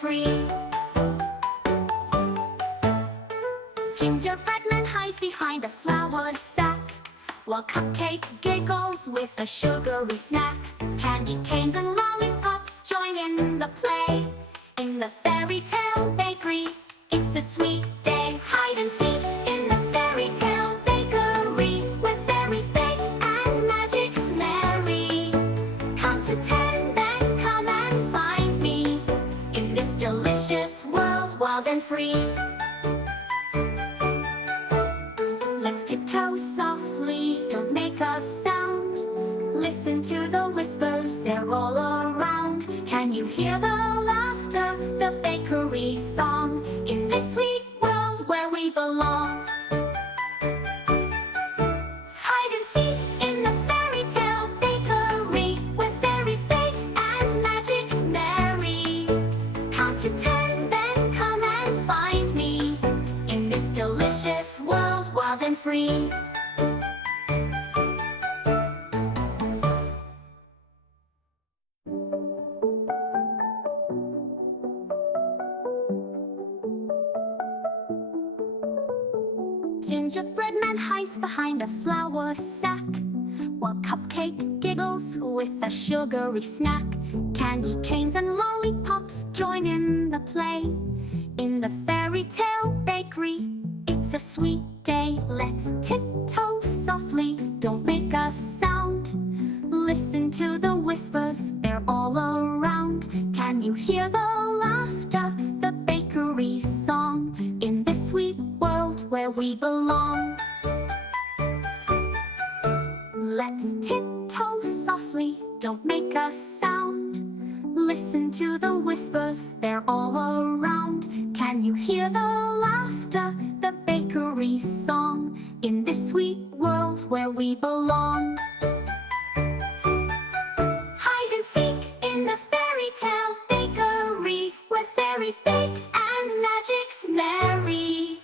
free. Gingerbread man hides behind a flour sack, while Cupcake giggles with a sugary snack. Candy canes and lollipops join in the play. In the fairy tale bakery, it's a sweet day. Hide and seek in the fairy tale bakery, where fairies bake and magic's merry. Count to 10, then come and find me in this delicious world, wild and free. Let's tiptoe softly, don't make a sound. Listen to the whispers, they're all around. Can you hear the laughter, the bakery song, in this sweet world where we belong? Hide and seek in the fairy tale bakery, where fairies bake and magic's merry. Count to 10, then come and find me in this delicious world, wild and free. Gingerbread man hides behind a flour sack, while Cupcake giggles with a sugary snack. Candy canes and lollipops join in the play. In the fairy tale bakery, it's a sweet day. Let's tiptoe softly, don't make a sound. Listen to the whispers, they're all around. Can you hear the laughter, the bakery song, in this sweet world where we belong? Let's tiptoe softly, don't make a sound. Listen to the whispers, they're all around. Can you hear the laughter, the bakery song, in this sweet world where we belong? Hide and seek in the fairy tale bakery, where fairies bake and magic's merry.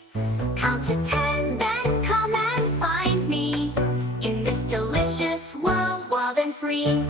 Count to 10, then come and find me in this delicious world, wild and free.